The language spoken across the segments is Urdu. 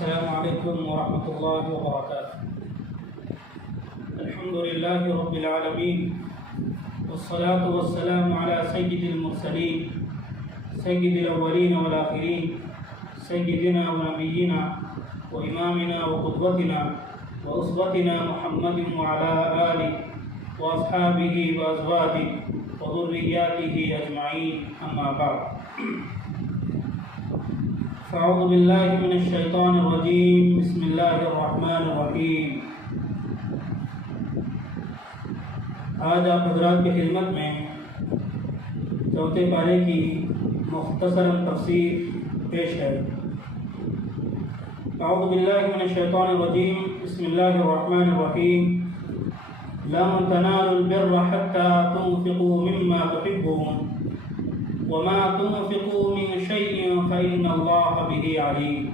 السلام علیکم ورحمۃ اللہ وبرکاتہ۔ الحمد للہ رب العالمین والصلاة والسلام علی سید المرسلین سید الاولین والآخرین سیدنا ونبینا وامامنا وقدوتنا واسوتنا محمد وعلی آلہ واصحابہ وازواجہ وذریاتہ اجمعین، اما بعد۔ فاعوذ باللہ من الشیطان الرجیم، بسم اللہ الرحمن الرحیم۔ آج آپ حضرات کی خدمت میں چوتھے پارے کی مختصر تفسیر پیش ہے۔ اعوذ باللہ من الشیطان الرجیم، بسم اللہ الرحمن الرحیم۔ لن تنالوا البر حتى تنفقوا مما تحبون وما تنفقوا من شيء فإن الله به عليم۔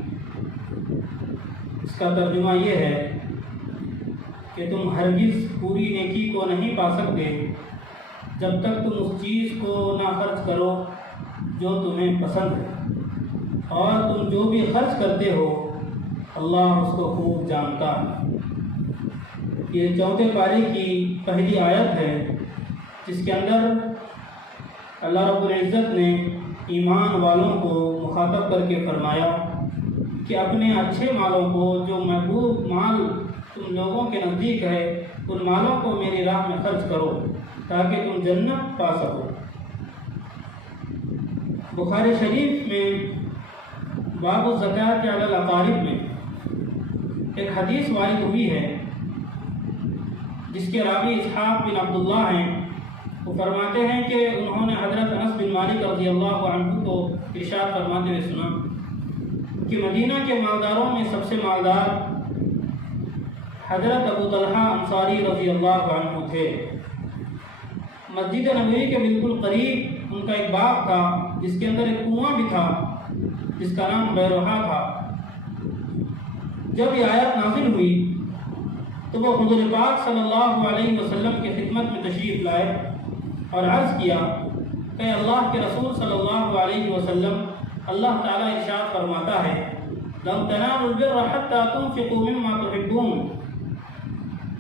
اس کا ترجمہ یہ ہے کہ تم ہرگز پوری نیکی کو نہیں پا سکتے جب تک تم اس چیز کو نہ خرچ کرو جو تمہیں پسند ہے، اور تم جو بھی خرچ کرتے ہو اللہ اس کو خوب جانتا ہے۔ یہ چوتھے پارے کی پہلی آیت ہے جس کے اندر اللہ رب العزت نے ایمان والوں کو مخاطب کر کے فرمایا کہ اپنے اچھے مالوں کو، جو محبوب مال تم لوگوں کے نزدیک ہے، ان مالوں کو میری راہ میں خرچ کرو تاکہ تم جنت پا سکو۔ بخاری شریف میں باب الزکوٰۃ علی الاقارب میں ایک حدیث وارد ہوئی ہے جس کے راوی اسحاق بن عبداللہ ہیں۔ وہ فرماتے ہیں کہ انہوں نے حضرت انس بن مالک رضی اللہ عنہ کو ارشاد فرماتے ہوئے سنا کہ مدینہ کے مالداروں میں سب سے مالدار حضرت ابو طلحہ انصاری رضی اللہ عنہ تھے۔ مسجد نبوی کے بالکل قریب ان کا ایک باغ تھا جس کے اندر ایک کنواں بھی تھا جس کا نام بیروحہ تھا۔ جب یہ آیت نازل ہوئی تو وہ حضور پاک صلی اللہ علیہ وسلم کی خدمت میں تشریف لائے اور عرض کیا کہ اللہ کے رسول صلی اللہ علیہ وسلم، اللہ تعالیٰ ارشاد فرماتا ہے لَن تَنَالُوا الْبِرَّ حَتَّى تُنْفِقُوا مِمَّا تُحِبُّونَ،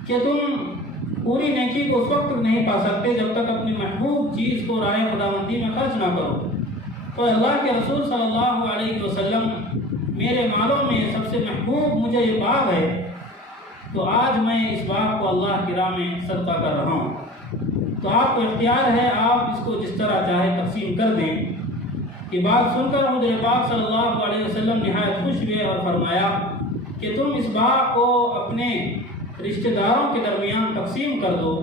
کہ تم پوری نیکی کو اس وقت نہیں پا سکتے جب تک اپنی محبوب چیز کو رائے خداوندی میں خرچ نہ کرو۔ تو اللہ کے رسول صلی اللہ علیہ وسلم، میرے مالوں میں سب سے محبوب مجھے یہ باغ ہے، تو آج میں اس باغ کو اللہ کی راہ میں صدقہ کر رہا ہوں۔ تو آپ کو اختیار ہے، آپ اس کو جس طرح چاہے تقسیم کر دیں۔ یہ بات سن کر حضور پاک صلی اللہ علیہ وسلم نہایت خوش ہوئے اور فرمایا کہ تم اس باغ کو اپنے رشتہ داروں کے درمیان تقسیم کر دو۔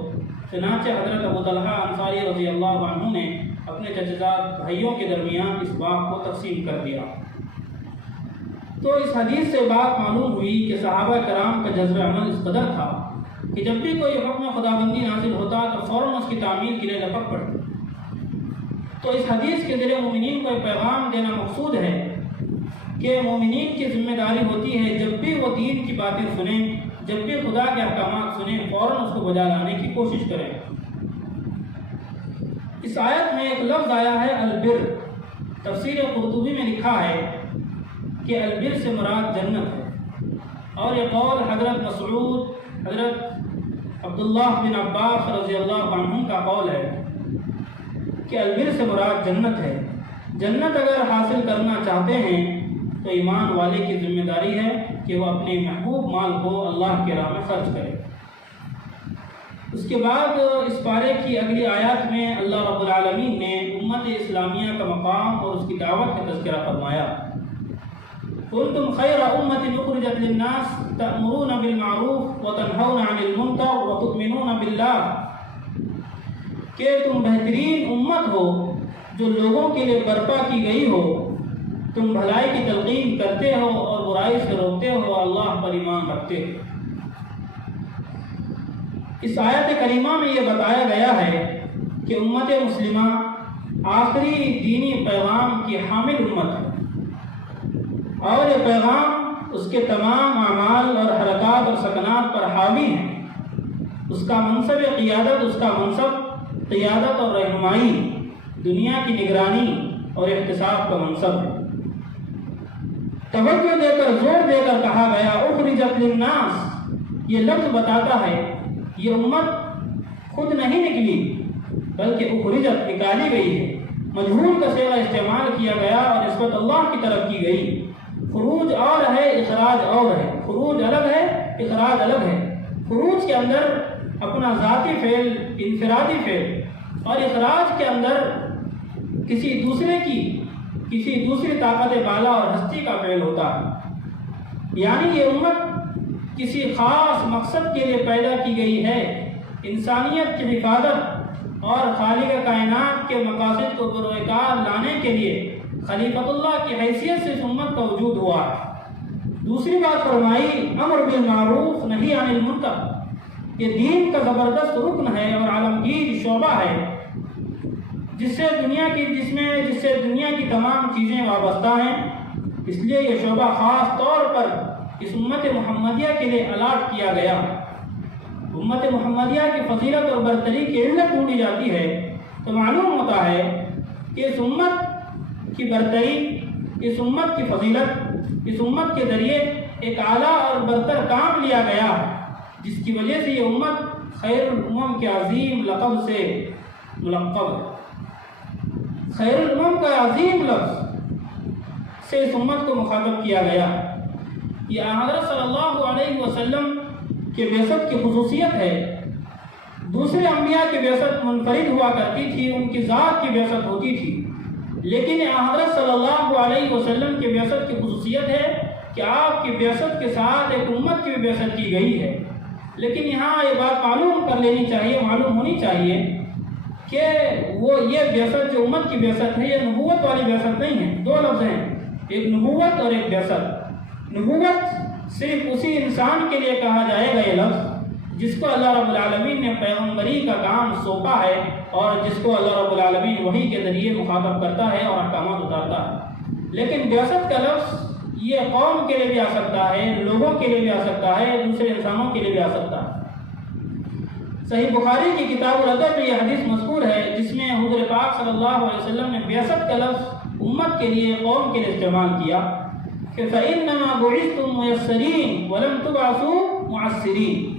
چنانچہ حضرت ابو طلحہ انصاری رضی اللہ عنہ نے اپنے چچا زاد بھائیوں کے درمیان اس باغ کو تقسیم کر دیا۔ تو اس حدیث سے بات معلوم ہوئی کہ صحابہ کرام کا جذب عمل اس قدر تھا کہ جب بھی کوئی حکم خداوندی نازل ہوتا تو فوراً اس کی تعمیل کے لیے لپک پڑتے۔ تو اس حدیث کے ذریعے مومنین کو ایک پیغام دینا مقصود ہے کہ مومنین کی ذمہ داری ہوتی ہے جب بھی وہ دین کی باتیں سنیں، جب بھی خدا کے احکامات سنیں، فوراً اس کو بجا لانے کی کوشش کریں۔ اس آیت میں ایک لفظ آیا ہے البر۔ تفسیر قرطبی میں لکھا ہے کہ البر سے مراد جنت ہے، اور یہ قول حضرت مسعود، حضرت عبداللہ بن عباس رضی اللہ عنہ کا قول ہے کہ البر سے مراد جنت ہے۔ جنت اگر حاصل کرنا چاہتے ہیں تو ایمان والے کی ذمہ داری ہے کہ وہ اپنے محبوب مال کو اللہ کے راہ میں خرچ کرے۔ اس کے بعد اس پارے کی اگلی آیات میں اللہ رب العالمین نے امت اسلامیہ کا مقام اور اس کی دعوت کا تذکرہ فرمایا۔ كنتم خير أمة أخرجت للناس تأمرون بالمعروف وتنهون عن المنكر وتؤمنون بالله، کہ تم بہترین امت ہو جو لوگوں کے لیے برپا کی گئی ہو، تم بھلائی کی تلقین کرتے ہو اور برائی سے روکتے ہو، اللہ پر ایمان رکھتے ہو۔ اس آیت کریمہ میں یہ بتایا گیا ہے کہ امت مسلمہ آخری دینی پیغام کی حامل امت ہے، اور یہ پیغام اس کے تمام اعمال اور حرکات اور سکنات پر حاوی ہیں۔ اس کا منصب قیادت، اس کا منصب قیادت اور رہنمائی، دنیا کی نگرانی اور احتساب کا منصب ہے۔ توجہ دے کر زور دے کر کہا گیا اخرجت للناس، یہ لفظ بتاتا ہے یہ امت خود نہیں نکلی بلکہ اخرجت نکالی گئی ہے۔ مجہول کا صیغہ استعمال کیا گیا اور نسبت اللہ کی طرف کی گئی۔ خروج اور ہے، اخراج اور ہے۔ خروج الگ ہے، اخراج الگ ہے۔ خروج کے اندر اپنا ذاتی فعل، انفرادی فعل، اور اخراج کے اندر کسی دوسری طاقت بالا اور ہستی کا فعل ہوتا ہے۔ یعنی یہ امت کسی خاص مقصد کے لیے پیدا کی گئی ہے، انسانیت کی حفاظت اور خالق کائنات کے مقاصد کو بروئے کار لانے کے لیے خلیفۃ اللہ کی حیثیت سے اس امت کا وجود ہوا ہے۔ دوسری بات فرمائی امر بالمعروف نہی عن المنکر، یہ دین کا زبردست رکن ہے اور عالمگیر شعبہ ہے جس سے دنیا کی تمام چیزیں وابستہ ہیں۔ اس لیے یہ شعبہ خاص طور پر اس امت محمدیہ کے لیے الاٹ کیا گیا۔ امت محمدیہ کی فضیلت اور برتری کی علت ڈھونڈی جاتی ہے تو معلوم ہوتا ہے کہ اس امت کی برتری، اس امت کی فضیلت، اس امت کے ذریعے ایک اعلیٰ اور برتر کام لیا گیا جس کی وجہ سے یہ امت خیر الامم کے عظیم لقب سے ملقب ہے۔ خیر الامم کا عظیم لفظ سے اس امت کو مخاطب کیا گیا۔ یہ حضرت صلی اللہ علیہ وسلم کے بعثت کی خصوصیت ہے۔ دوسرے انبیاء کی بعثت منفرد ہوا کرتی تھی، ان کی ذات کی بعثت ہوتی تھی، لیکن حضرت صلی اللہ علیہ وسلم کی بعثت کی خصوصیت ہے کہ آپ کی بعثت کے ساتھ ایک امت کی بھی بعثت کی گئی ہے۔ لیکن یہاں یہ بات معلوم ہونی چاہیے کہ یہ بعثت جو امت کی بعثت ہے یہ نبوت والی بعثت نہیں ہے۔ دو لفظ ہیں، ایک نبوت اور ایک بعثت۔ نبوت صرف اسی انسان کے لیے کہا جائے گا یہ لفظ جس کو اللہ رب العالمین نے پیغمبری کا کام سونپا ہے اور جس کو اللہ رب العالمین وحی کے ذریعے مخاطب کرتا ہے اور احکامات اتارتا ہے۔ لیکن بعثت کا لفظ یہ قوم کے لیے بھی آ سکتا ہے، لوگوں کے لیے بھی آ سکتا ہے، دوسرے انسانوں کے لیے بھی آ سکتا ہے۔ صحیح بخاری کی کتاب الادب میں یہ حدیث مذکور ہے جس میں حضور پاک صلی اللہ علیہ وسلم نے بعثت کا لفظ امت کے لیے، قوم کے لیے استعمال کیا کہ فَإِنَّمَا بُعِثْتُم مُيَسَّرِينَ وَلَمْ تُبْعَثُوا مُعَسِّرِينَ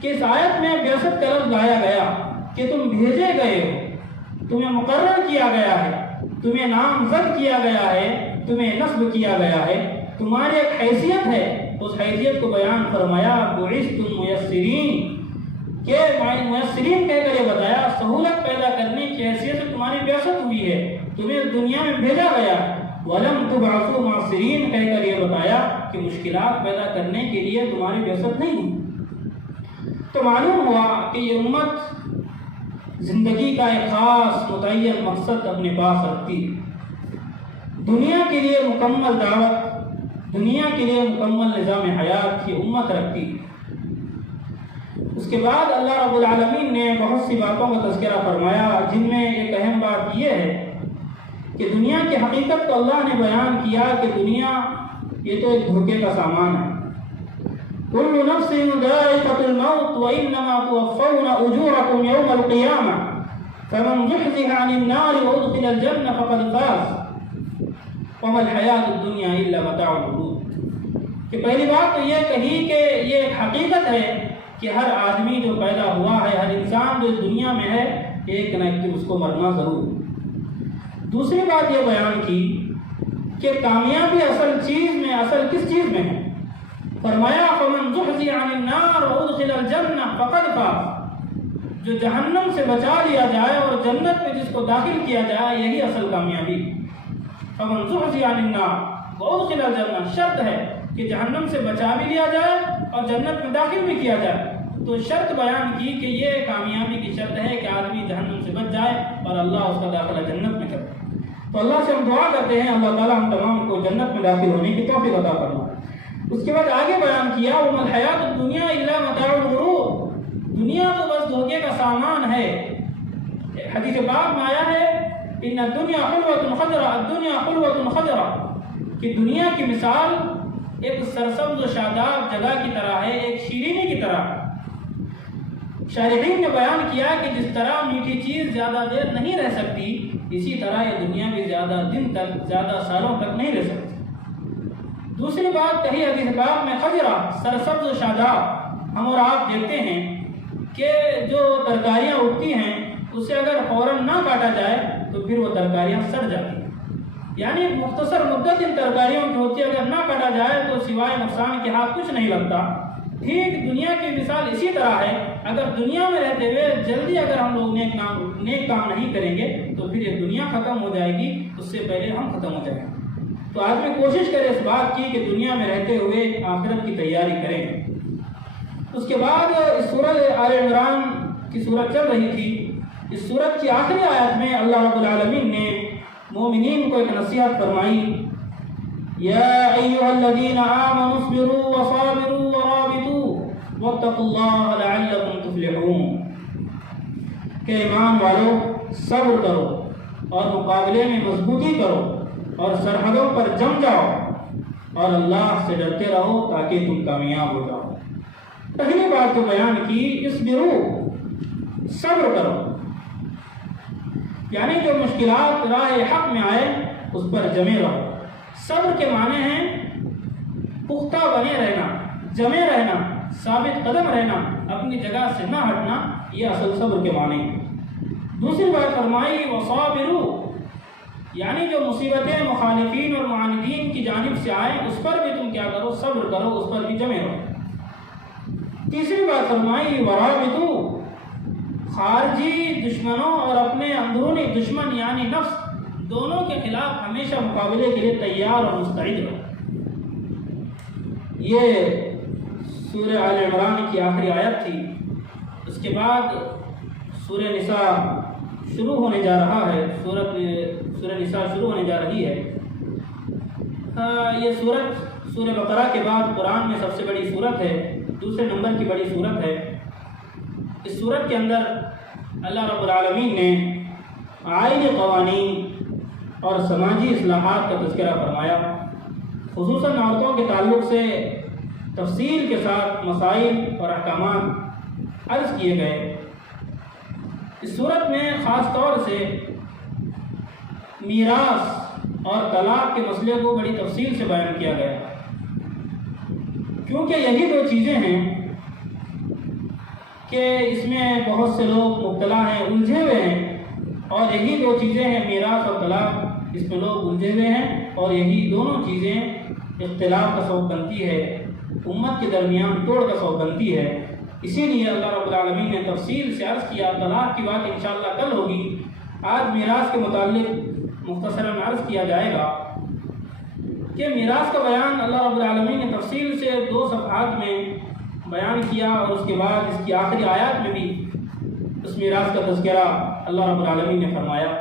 کہ اس آیت میں بعثت کا لفظ لایا گیا کہ تم بھیجے گئے ہو، تمہیں مقرر کیا گیا ہے، تمہیں نامزد کیا گیا ہے، تمہیں نصب کیا گیا ہے، تمہاری ایک حیثیت ہے، اس حیثیت کو بیان فرمایا بُعِثْتُم مُيَسِّرِينَ کہ میسرین کہہ کر یہ بتایا سہولت پیدا کرنے کی حیثیت سے تمہاری بعثت ہوئی ہے، تمہیں دنیا میں بھیجا گیا۔ وَلَمْ تُبْعَثُوا مُعَسِّرِينَ کہہ کر یہ بتایا کہ مشکلات پیدا کرنے کے لیے تمہاری بعثت نہیں ہوئی۔ تو معلوم ہوا کہ یہ امت زندگی کا ایک خاص متعین مقصد اپنے پاس رکھتی ہے۔ دنیا کے لیے مکمل دعوت، دنیا کے لیے مکمل نظام حیات کی امت رکھتی ہے۔ اس کے بعد اللہ رب العالمین نے بہت سی باتوں کا تذکرہ فرمایا جن میں ایک اہم بات یہ ہے کہ دنیا کی حقیقت کو اللہ نے بیان کیا کہ دنیا یہ تو ایک دھوکے کا سامان ہے۔ كُلُّ نَفْسٍ ذَائِقَةُ الْمَوْتِ وَإِنَّمَا تُوَفَّوْنَ أُجُورَكُمْ يَوْمَ الْقِيَامَةِ فَمَنْ زُحْزِحَ عَنِ النَّارِ وَأُدْخِلَ الْجَنَّةَ فَقَدْ فَازَ وَمَا الْحَيَاةُ الدُّنْيَا إِلَّا مَتَاعُ الْغُرُورِ کہ پہلی بات تو یہ کہی کہ یہ ایک حقیقت ہے کہ ہر آدمی جو پیدا ہوا ہے، ہر انسان جو اس دنیا میں ہے، ایک نہ ایک اس کو مرنا ضرور ہے۔ دوسری بات یہ بیان کی کہ کامیابی اصل کس چیز میں ہے؟ فرمایا فَمَنْ زُحْزِحَ عَنِ النَّارِ وَأُدْخِلَ الْجَنَّةَ فَقَدْ فَازَ جو جہنم سے بچا لیا جائے اور جنت میں جس کو داخل کیا جائے یہی اصل کامیابی۔ فَمَنْ زُحْزِحَ عَنِ النَّارِ وَأُدْخِلَ الْجَنَّةَ شرط ہے کہ جہنم سے بچا بھی لیا جائے اور جنت میں داخل بھی کیا جائے۔ تو شرط بیان کی کہ یہ کامیابی کی شرط ہے کہ آدمی جہنم سے بچ جائے اور اللہ اس کا داخلہ جنت میں کرے۔ تو اللہ سے ہم دعا کرتے ہیں اللہ تعالیٰ ہم تمام کو جنت میں داخل ہونے کی توفیق عطا فرمائے۔ اس کے بعد آگے بیان کیا وَمَا الْحَيَاةُ الدُّنْيَا إِلَّا مَتَاعُ الْغُرُورِ دنیا تو بس دھوکے کا سامان ہے۔ حدیث پاک میں آیا ہے إِنَّ الدُّنْيَا حُلْوَةٌ خَضْرَةٌ الدُّنْيَا حُلْوَةٌ خَضْرَةٌ کہ دنیا کی مثال ایک سرسبز و شاداب جگہ کی طرح ہے، ایک شیرینی کی طرح۔ شارحین نے بیان کیا کہ جس طرح میٹھی چیز زیادہ دیر نہیں رہ سکتی، اسی طرح یہ دنیا بھی زیادہ دن تک، زیادہ سالوں تک نہیں رہ سکتی۔ دوسری بات کہی حدیث پاک میں خضرہ سرسبز و شاداب، ہم اور آپ دیکھتے ہیں کہ جو ترکاریاں اگتی ہیں اسے اگر فوراً نہ کاٹا جائے تو پھر وہ ترکاریاں سڑ جاتی ہیں، یعنی مختصر مدت ان ترکاریوں کی ہوتی ہے، اگر نہ کاٹا جائے تو سوائے نقصان کے ہاتھ کچھ نہیں لگتا۔ ٹھیک دنیا کی مثال اسی طرح ہے، اگر دنیا میں رہتے ہوئے جلدی اگر ہم لوگ نیک کام نہیں کریں گے تو پھر یہ دنیا ختم ہو جائے گی، اس سے پہلے ہم ختم ہو جائیں گے۔ تو آدمی کوشش کرے اس بات کی کہ دنیا میں رہتے ہوئے آخرت کی تیاری کریں۔ اس کے بعد اس سورۃ آل عمران کی صورت چل رہی تھی، اس سورت کی آخری آیت میں اللہ رب العالمین نے مومنین کو ایک نصیحت فرمائی، یا ایھا الذین آمنوا اصبروا وصابروا ورابطوا واتقوا اللہ لعلکم تفلحون، کہ ایمان والو صبر کرو اور مقابلے میں مضبوطی کرو اور سرحدوں پر جم جاؤ اور اللہ سے ڈرتے رہو تاکہ تم کامیاب ہو جاؤ۔ پہلی بات جو بیان کی، اصبروا، صبر کرو، یعنی جو مشکلات راہ حق میں آئے اس پر جمے رہو۔ صبر کے معنی ہیں پختہ بنے رہنا، جمے رہنا، ثابت قدم رہنا، اپنی جگہ سے نہ ہٹنا، یہ اصل صبر کے معنی ہیں۔ دوسری بات فرمائی وصابروا، یعنی جو مصیبتیں مخالفین اور معاندین کی جانب سے آئیں اس پر بھی تم کیا کرو، صبر کرو، اس پر بھی جمے رہو۔ تیسری بات فرمائی ورابطوا، خارجی دشمنوں اور اپنے اندرونی دشمن یعنی نفس دونوں کے خلاف ہمیشہ مقابلے کے لیے تیار اور مستعد رہو۔ یہ سورہ آل عمران کی آخری آیت تھی۔ اس کے بعد سورہ نساء شروع ہونے جا رہا ہے، سورہ نساء شروع ہونے جا رہی ہے۔ یہ سورت سورہ بقرہ کے بعد قرآن میں سب سے بڑی سورت ہے، دوسرے نمبر کی بڑی سورت ہے۔ اس سورت کے اندر اللہ رب العالمین نے آئینی قوانین اور سماجی اصلاحات کا تذکرہ فرمایا، خصوصاً عورتوں کے تعلق سے تفصیل کے ساتھ مسائل اور احکامات عرض کیے گئے۔ اس صورت میں خاص طور سے میراث اور طلاق کے مسئلے کو بڑی تفصیل سے بیان کیا گیا، کیونکہ یہی دو چیزیں ہیں کہ اس میں بہت سے لوگ مبتلا ہیں، الجھے ہوئے ہیں، اور یہی دو چیزیں ہیں میراث اور طلاق، اس میں لوگ الجھے ہوئے ہیں، اور یہی دونوں چیزیں اختلاف کا سبب بنتی ہے، امت کے درمیان توڑ کا سبب بنتی ہے۔ اسی لیے اللہ رب العالمین نے تفصیل سے عرض کیا۔ طلاق کی بات انشاءاللہ کل ہوگی، آج میراث کے متعلق مختصراً عرض کیا جائے گا کہ میراث کا بیان اللہ رب العالمین نے تفصیل سے 2 صفحات میں بیان کیا، اور اس کے بعد اس کی آخری آیات میں بھی اس میراث کا تذکرہ اللہ رب العالمین نے فرمایا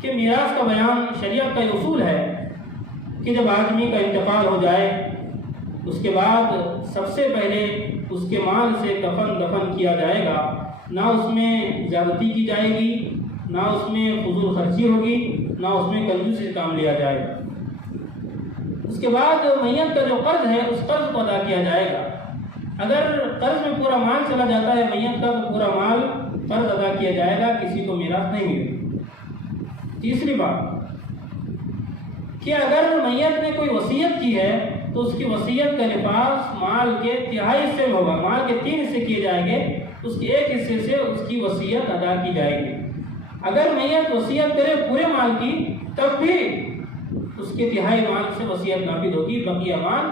کہ میراث کا بیان شریعت کا یہ اصول ہے کہ جب آدمی کا انتقال ہو جائے اس کے بعد سب سے پہلے اس کے مال سے کفن دفن کیا جائے گا، نہ اس میں زیادتی کی جائے گی، نہ اس میں فضول خرچی ہوگی، نہ اس میں کنجوسی سے کام لیا جائے گا۔ اس کے بعد میت کا جو قرض ہے اس قرض کو ادا کیا جائے گا۔ اگر قرض میں پورا مال چلا جاتا ہے میت کا تو پورا مال قرض ادا کیا جائے گا، کسی کو میراث نہیں ملے گا۔ تیسری بات کہ اگر میت نے کوئی وصیت کی ہے تو اس کی وصیت کا نفاذ مال کے 3/4 حصے میں ہوگا، مال کے 3 حصے کیے جائیں گے، اس کے 1 حصے سے اس کی وصیت ادا کی جائے گی۔ اگر میت وصیت کرے پورے مال کی تب بھی اس کے 3/4 مال سے وصیت نافذ ہوگی، بقیہ مال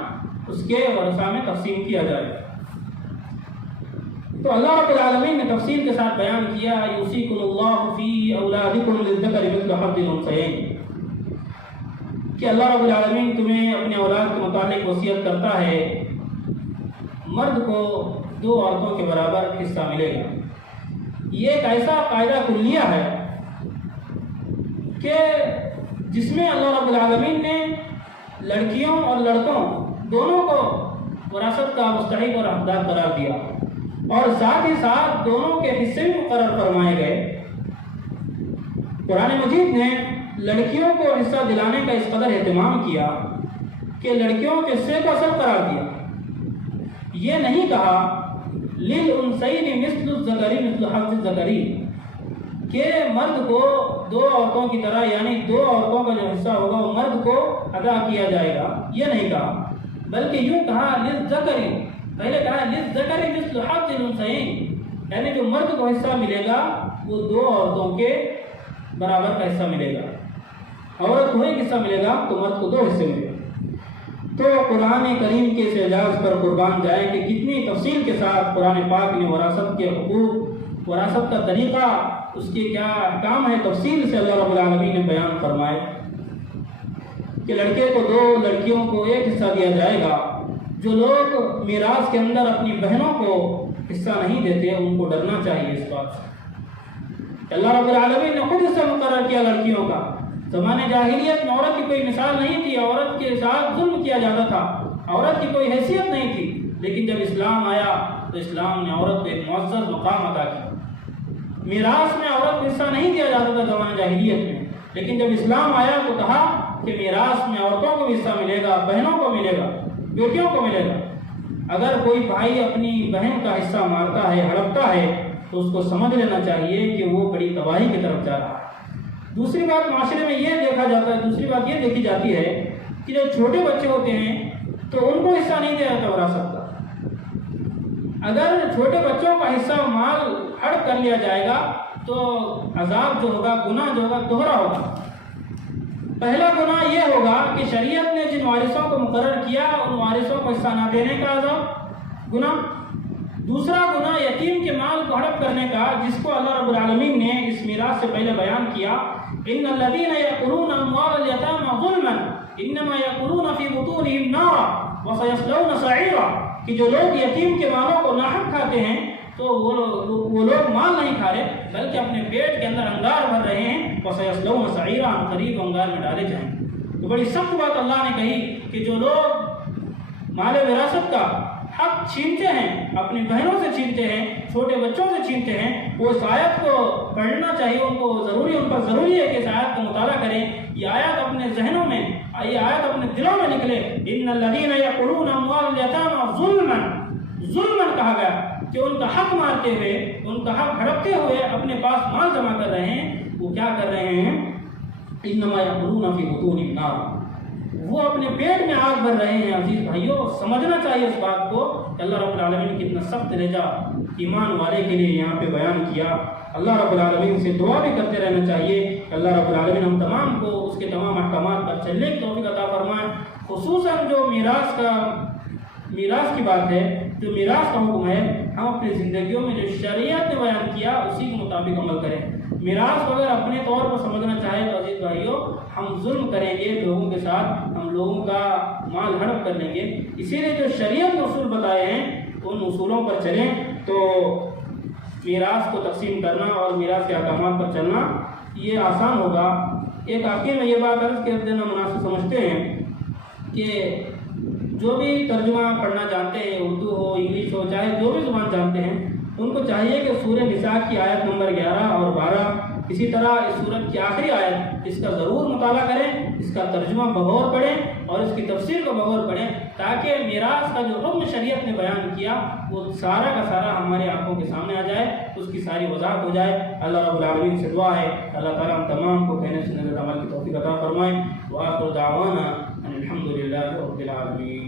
اس کے ورثہ میں تقسیم کیا جائے گا۔ تو اللہ رب العالمین نے تفصیل کے ساتھ بیان کیا، یوصیکم اللہ فی اولادکم للذکر مثل حظ الانثیین، کہ اللہ رب العالمین تمہیں اپنے اولاد کے متعلق وصیت کرتا ہے، مرد کو 2 عورتوں کے برابر حصہ ملے گا۔ یہ ایک ایسا قاعدہ کلیہ ہے کہ جس میں اللہ رب العالمین نے لڑکیوں اور لڑکوں دونوں کو وراثت کا مستحق اور حقدار قرار دیا، اور ساتھ ہی ساتھ دونوں کے حصے بھی مقرر فرمائے گئے۔ قرآن مجید نے لڑکیوں کو حصہ دلانے کا اس قدر اہتمام کیا کہ لڑکیوں کے حصے کو اصل قرار دیا۔ یہ نہیں کہا للانثیین مثل الذکر مثل حظ الذکرین کہ مرد کو دو عورتوں کی طرح یعنی دو عورتوں کا جو حصہ ہوگا وہ مرد کو ادا کیا جائے گا، یہ نہیں کہا، بلکہ یوں کہا للذکر، پہلے کہا للذکر مثل حظ الانثیین، یعنی جو مرد کو حصہ ملے گا وہ دو عورتوں کے برابر کا حصہ ملے گا، عورت کو ایک حصہ ملے گا تو مرد کو دو حصے ملے گا۔ تو قرآن کریم کے اس اعجاز پر قربان جائے کہ کتنی تفصیل کے ساتھ قرآن پاک نے وراثت کے حقوق، وراثت کا طریقہ، اس کے کیا احکام ہے، تفصیل سے اللہ رب العالمین نے بیان فرمائے کہ لڑکے کو دو، لڑکیوں کو ایک حصہ دیا جائے گا۔ جو لوگ میراث کے اندر اپنی بہنوں کو حصہ نہیں دیتے ان کو ڈرنا چاہیے اس بات سے۔ اللہ رب العالمین نے خود حصہ مقرر کیا لڑکیوں کا۔ زمانے جاہلیت میں عورت کی کوئی مثال نہیں تھی، عورت کے ساتھ ظلم کیا جاتا تھا، عورت کی کوئی حیثیت نہیں تھی، لیکن جب اسلام آیا تو اسلام نے عورت کو ایک معزز مقام عطا کیا۔ میراث میں عورت کو حصہ نہیں دیا جاتا تھا زمانے جاہلیت میں، لیکن جب اسلام آیا تو کہا کہ میراث میں عورتوں کو بھی حصہ ملے گا، بہنوں کو ملے گا، بیٹیوں کو ملے گا۔ اگر کوئی بھائی اپنی بہن کا حصہ مارتا ہے، ہڑپتا ہے، تو اس کو سمجھ لینا چاہیے کہ وہ بڑی تباہی کی طرف جا رہا ہے۔ دوسری بات معاشرے میں یہ دیکھا جاتا ہے، دوسری بات یہ دیکھی جاتی ہے کہ جو چھوٹے بچے ہوتے ہیں تو ان کو حصہ نہیں دیا جاتا وراثت کا۔ اگر چھوٹے بچوں کا حصہ مال ہڑپ کر لیا جائے گا تو عذاب جو ہوگا، گناہ جو ہوگا دوہرا ہوگا۔ پہلا گناہ یہ ہوگا کہ شریعت نے جن وارثوں کو مقرر کیا ان وارثوں کو حصہ نہ دینے کا عذاب، گناہ۔ دوسرا گناہ یتیم کے مال کو ہڑپ کرنے کا، جس کو اللہ رب العالمین نے اس میراث سے پہلے بیان کیا، ان الذین یأکلون اموال الیتامی ظلما انما یأکلون فی بطونہم نارا وسیصلون سعیرا، کہ جو لوگ یتیم کے مالوں کو ناحق کھاتے ہیں تو وہ لوگ مال نہیں کھا رہے بلکہ اپنے پیٹ کے اندر انگار بھر رہے ہیں، وسیصلون سعیرا، قریب انگار میں ڈالے جائیں گے۔ تو بڑی سخت بات اللہ نے کہی کہ جو لوگ مال وراثت کا حق چھینتے ہیں، اپنی بہنوں سے چھینتے ہیں، چھوٹے بچوں سے چھینتے ہیں، وہ اس آیت کو پڑھنا چاہیے، ان پر ضروری ہے کہ اس آیت کا مطالعہ کریں۔ یہ آیت اپنے ذہنوں میں، یہ آیت اپنے دلوں میں نکلے۔ ان الذین یأکلون اموال الیتامی ظلما، ظلما کہا گیا کہ ان کا حق مارتے ہوئے، ان کا حق ہڑپتے ہوئے اپنے پاس مال جمع کر رہے ہیں، وہ کیا کر رہے ہیں؟ انما یأکلون فی بطونہم نارا، وہ اپنے پیٹ میں آگ بھر رہے ہیں۔ عزیز بھائیوں، سمجھنا چاہیے اس بات کو کہ اللہ رب العالمین نے کتنا سخت لہجہ ایمان والے کے لیے یہاں پہ بیان کیا۔ اللہ رب العالمین سے دعا بھی کرتے رہنا چاہیے کہ اللہ رب العالمین ہم تمام کو اس کے تمام احکامات پر چلنے کی توفیق عطا فرمائے۔ خصوصاً جو میراث کی بات ہے، جو میراث کا حکم ہے، ہم اپنی زندگیوں میں جو شریعت نے بیان کیا اسی کے مطابق عمل کریں۔ میراث کو اگر اپنے طور پر سمجھنا چاہے تو عزیز بھائیوں، ہم ظلم کریں گے لوگوں کے ساتھ، ہم لوگوں کا مال ہڑپ کر لیں گے۔ اسی لیے جو شریعت نے اصول بتائے ہیں ان اصولوں پر چلیں تو میراث کو تقسیم کرنا اور میراث کے احکامات پر چلنا یہ آسان ہوگا۔ ایک آخر میں یہ بات عرض کر دینا مناسب سمجھتے ہیں کہ جو بھی ترجمہ پڑھنا جانتے ہیں، اردو ہو، انگلش ہو، چاہے جو بھی زبان جانتے ہیں، ان کو چاہیے کہ سورہ نساء کی آیت نمبر 11 اور 12، اسی طرح اس سورت کی آخری آیت، اس کا ضرور مطالعہ کریں، اس کا ترجمہ بغور پڑھیں اور اس کی تفسیر کو بغور پڑھیں، تاکہ میراث کا جو حکم شریعت نے بیان کیا وہ سارا کا سارا ہماری آنکھوں کے سامنے آ جائے، اس کی ساری وضاحت ہو جائے۔ اللہ رب العالمین سے دعا ہے اللہ تعالیٰ ہم تمام کو کہنے سننے کے عمل کی توفیق عطا فرمائے۔ وآخر دعوانا ان الحمد للہ رب العالمین۔